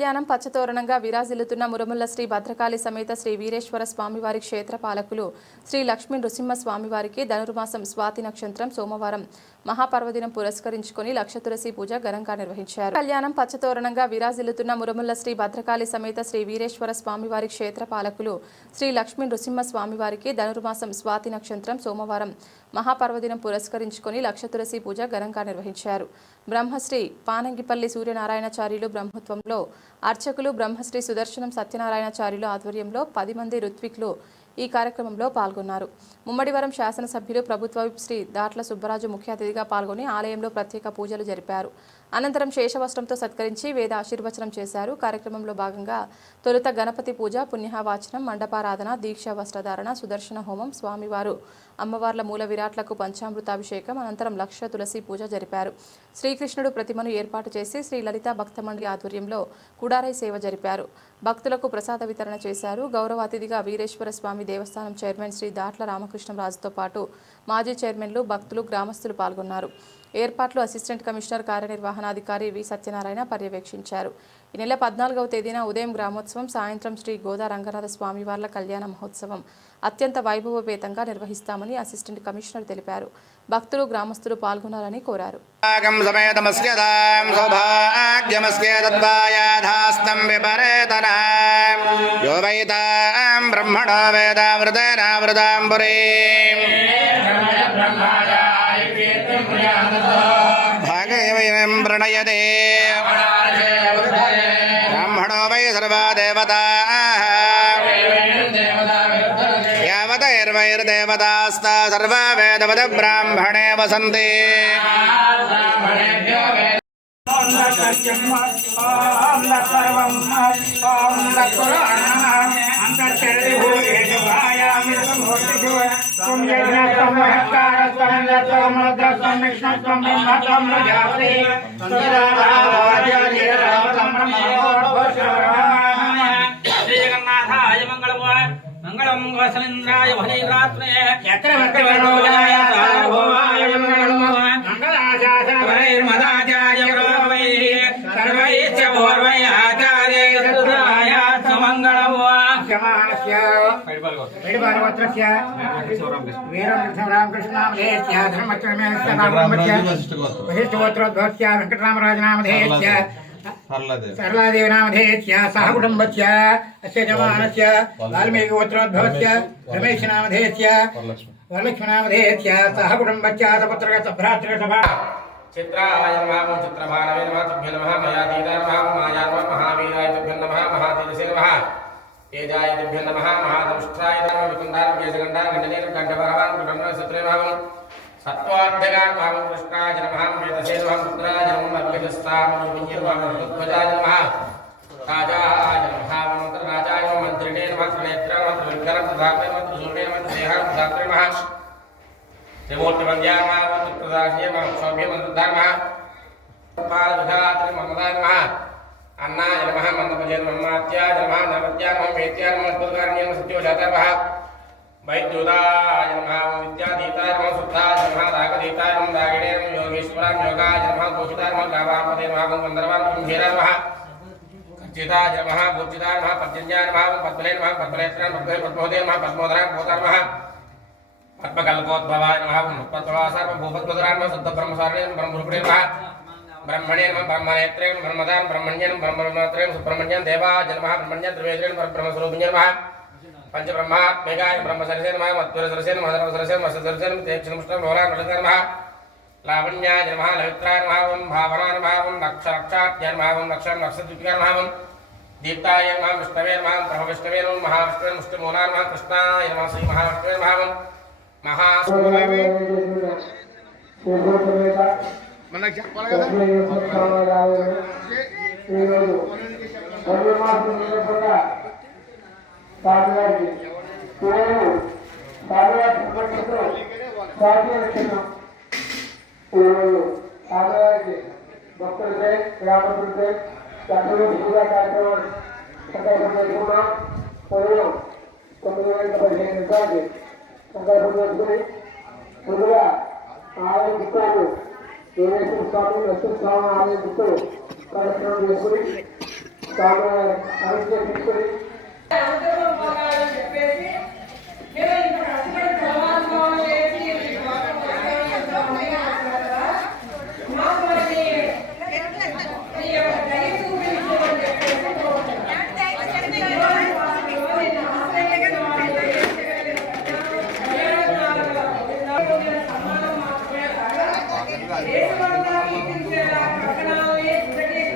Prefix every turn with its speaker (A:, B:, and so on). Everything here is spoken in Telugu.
A: కళ్యాణం పచ్చతోరణంగా విరాజిల్లుతున్న మురముల్ల శ్రీ భద్రకాళి సమేత శ్రీ వీరేశ్వర స్వామివారి క్షేత్ర పాలకులు శ్రీ లక్ష్మీ నృసింహ స్వామివారికి ధనుర్మాసం స్వాతి నక్షత్రం సోమవారం మహాపర్వదినం పురస్కరించుకొని లక్ష తులసి పూజ ఘనంగా నిర్వహించారు. కళ్యాణం పచ్చతోరణంగా విరాజిల్లుతున్న మురముల్ల శ్రీ భద్రకాళి సమేత శ్రీ వీరేశ్వర స్వామివారి క్షేత్ర పాలకులు శ్రీ లక్ష్మీ నృసింహ స్వామివారికి ధనుర్మాసం స్వాతి నక్షత్రం సోమవారం మహాపర్వదినం పురస్కరించుకొని లక్ష తులసి పూజ ఘనంగా నిర్వహించారు. బ్రహ్మశ్రీ పానంగిపల్లి సూర్యనారాయణచార్యులు బ్రహ్మత్వంలో అర్చకులు బ్రహ్మశ్రీ సుదర్శనం సత్యనారాయణచార్యులు ఆధ్వర్యంలో పది మంది ఋత్విక్లు ఈ కార్యక్రమంలో పాల్గొన్నారు. ముమ్మడివరం శాసనసభ్యులు ప్రభుత్వ శ్రీ దాట్ల సుబ్బరాజు ముఖ్య అతిథిగా పాల్గొని ఆలయంలో ప్రత్యేక పూజలు జరిపారు. అనంతరం శేషవస్త్రంతో సత్కరించి వేద ఆశీర్వచనం చేశారు. కార్యక్రమంలో భాగంగా తొలుత గణపతి పూజ పుణ్యవాచనం మండపారాధన దీక్ష వస్త్రధారణ సుదర్శన హోమం స్వామివారు అమ్మవార్ల మూల విరాట్లకు పంచామృతాభిషేకం అనంతరం లక్ష తులసి పూజ జరిపారు. శ్రీకృష్ణుడు ప్రతిమను ఏర్పాటు చేసి శ్రీ లలిత భక్త మండలి ఆధ్వర్యంలో కుడారై సేవ జరిపారు. భక్తులకు ప్రసాద వితరణ చేశారు. గౌరవ అతిథిగా వీరేశ్వర స్వామి దేవస్థానం చైర్మన్ శ్రీ దాట్ల రామకృష్ణరాజుతో పాటు మాజీ చైర్మన్లు భక్తులు గ్రామస్తులు పాల్గొన్నారు. ఏర్పాట్లు అసిస్టెంట్ కమిషనర్ కార్యనిర్వహణాధికారి వి. సత్యనారాయణ పర్యవేక్షించారు. ఈ నెల పద్నాలుగవ తేదీన ఉదయం గ్రామోత్సవం సాయంత్రం శ్రీ గోదా రంగనాథ స్వామివార్ల కళ్యాణ మహోత్సవం అత్యంత వైభవపేతంగా నిర్వహిస్తామని అసిస్టెంట్ కమిషనర్ తెలిపారు. భక్తులు గ్రామస్తులు పాల్గొనాలని కోరారు.
B: భాగం సమేతమస్య దాం సౌభాగ్యమస్య తద్వాయాధాస్తం విపరేతనాం యో వైతాం బ్రహ్మణో వేదామృతేనావృతాం పురీం భాగయం ప్రణయతే బ్రాహ్మణో వై
C: మంగళం మంగళం వసలేంద్రాయ భనీరాత్రే
D: చక్రవర్తివరోజాయ परिपालगोत्रस्य वीररामकृष्णामधेयस्य धर्मक्षमेस्य वशिष्ठगोत्रोद्भवस्य वेङ्कटरामराजनामधेयस्य सरलादेवनामधेयस्य सहकुटुम्बस्य अस्य जमानस्य वाल्मीकिगोत्रोद्भवस्य रमेशनामधेयस्य वरलक्ष्मीनामधेयस्य सहकुटुम्बस्य सपत्रकभ्रातृकसभा
E: चित्राय नमः चित्रभानवे नमः तुभ्य नमः मयातीताय नमः माया नमः महावीराय तुभ्य नमः महातेजसे नमः। తేజాయతుభ్యం నమ మహాదముష్టాయ వికుందారం కేశగండాం గండనీరం కంఠభావం కుటుంబశత్రేభావం సత్వార్థగాన్ భావం కృష్ణాయ నమ వేదసేవం పుత్రాయ నమ అర్పితస్థామనుజ్వజాయ నమ. రాజాయ నమ మంత్ర రాజాయ నమ మంత్రిణే నమ త్రినేత్ర మంత్ర విగ్రహం ధాత్రే మంత్ర సూర్యే మంత్ర దేహం ధాత్రే నమ. త్రిమూర్తి వంద్యామ మంత్ర ప్రదాశ్య మంత్ర సౌభ్య మంత్ర ధర్మ పాల విధాత్రి మంగళాయ అన్నా జనమహ మందపజే మమ్మాత్యా జనమహ నవత్యా నమ వేత్యా నమ దుర్గారణ్య నమ సత్యోజాతవ వైద్యుదాయ నమ విద్యాదీతాయ నమ శుద్ధాయ నమ రాగదీతాయ నమ రాగిణే నమ యోగేశ్వరాయ యోగాయ నమ గోషితాయ నమ గావాపదే నమ గంధర్వాయ నమ భీరాయ నమ కంచితాయ నమ భూర్జితాయ నమ పద్జన్యాయ నమ పద్మలే నమ పద్మనేత్రాయ పద్మే పద్మోదయ నమ పద్మోదరాయ పద్మకల్పోద్భవాయ నమ ముత్పత్వాసాయ భూపద్మధురాయ శుద్ధ బ్రహ్మసారణే బ్రహ్మరూపిణే నమ. బ్రహ్మణేన బ్రహ్మనేత్రేణ బ్రహ్మదానం బ్రహ్మణ్యం బ్రహ్మమాత్రేణ సుబ్రహ్మణ్యం దేవా జన్మ బ్రహ్మణ్యం త్రివేద్రేణ పరబ్రహ్మస్వరూపిణ్య నమ పంచబ్రహ్మాత్మేకాయ బ్రహ్మసరసే నమ మధ్వర సరసే నమ సరసే నమ సరసే నమ తేక్షణముష్ణ లోలా నృత నమ లావణ్యాయ నమ లవిత్రాయ నమ ఓం భావనా నమ ఓం లక్ష లక్షాభ్య నమ ఓం లక్ష లక్షద్విపికా నమ ఓం దీప్తాయ నమ విష్ణవే నమ బ్రహ్మవిష్ణవే నమ మహావిష్ణవే ముష్ణమూలా నమ కృష్ణాయ నమ శ్రీ మహావిష్ణవే నమ మహా
B: మనకు చెప్పాలి కదా
F: భక్తులకే గ్రామస్తులకే చక్కగా పూజా కార్యక్రమం సంకల్పం చేసుకున్నాం ఉదయం తొమ్మిది గంటల పదిహేను నిమిషాలకి సంకల్పం చేసుకుని ముందుగా ఆలయ పుస్తకాలు దేవేశ్వర స్వామి లక్ష్మీ ఆలయ పుస్తకాలు కార్యక్రమం చేసుకుని స్వామివారి
G: చెప్పేసి